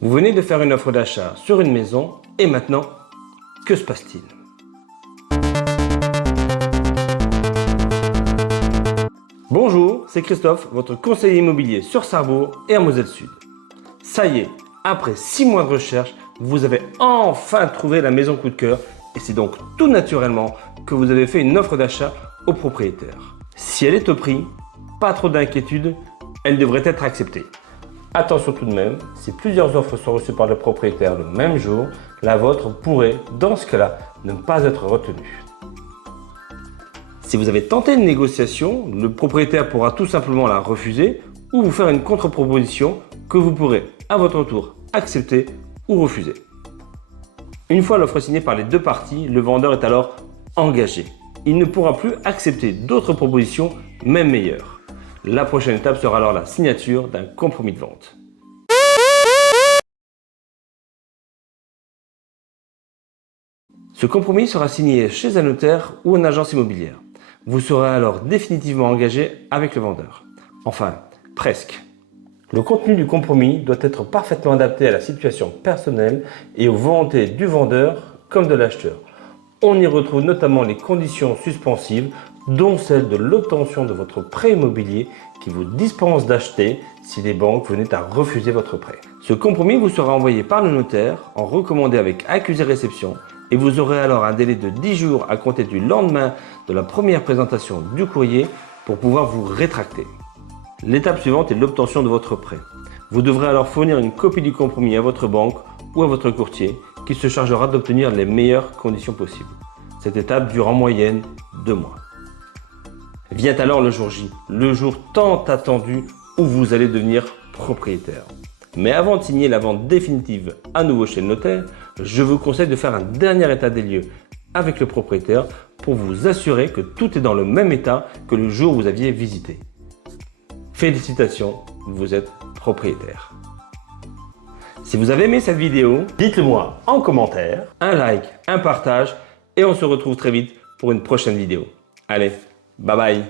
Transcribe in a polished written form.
Vous venez de faire une offre d'achat sur une maison et maintenant, que se passe-t-il? Bonjour, c'est Christophe, votre conseiller immobilier sur Sarrebourg et à Moselle Sud. Ça y est, après 6 mois de recherche, vous avez enfin trouvé la maison coup de cœur et c'est donc tout naturellement que vous avez fait une offre d'achat au propriétaire. Si elle est au prix, pas trop d'inquiétude, elle devrait être acceptée. Attention tout de même, si plusieurs offres sont reçues par le propriétaire le même jour, la vôtre pourrait, dans ce cas-là, ne pas être retenue. Si vous avez tenté une négociation, le propriétaire pourra tout simplement la refuser ou vous faire une contre-proposition que vous pourrez, à votre tour, accepter ou refuser. Une fois l'offre signée par les deux parties, le vendeur est alors engagé. Il ne pourra plus accepter d'autres propositions, même meilleures. La prochaine étape sera alors la signature d'un compromis de vente. Ce compromis sera signé chez un notaire ou une agence immobilière. Vous serez alors définitivement engagé avec le vendeur. Enfin, presque. Le contenu du compromis doit être parfaitement adapté à la situation personnelle et aux volontés du vendeur comme de l'acheteur. On y retrouve notamment les conditions suspensives, dont celle de l'obtention de votre prêt immobilier qui vous dispense d'acheter si les banques venaient à refuser votre prêt. Ce compromis vous sera envoyé par le notaire en recommandé avec accusé-réception et vous aurez alors un délai de 10 jours à compter du lendemain de la première présentation du courrier pour pouvoir vous rétracter. L'étape suivante est l'obtention de votre prêt. Vous devrez alors fournir une copie du compromis à votre banque ou à votre courtier qui se chargera d'obtenir les meilleures conditions possibles. Cette étape dure en moyenne 2 mois. Vient alors le jour J, le jour tant attendu où vous allez devenir propriétaire. Mais avant de signer la vente définitive à nouveau chez le notaire, je vous conseille de faire un dernier état des lieux avec le propriétaire pour vous assurer que tout est dans le même état que le jour où vous aviez visité. Félicitations, vous êtes propriétaire. Si vous avez aimé cette vidéo, dites-le moi en commentaire, un like, un partage et on se retrouve très vite pour une prochaine vidéo. Allez, bye bye.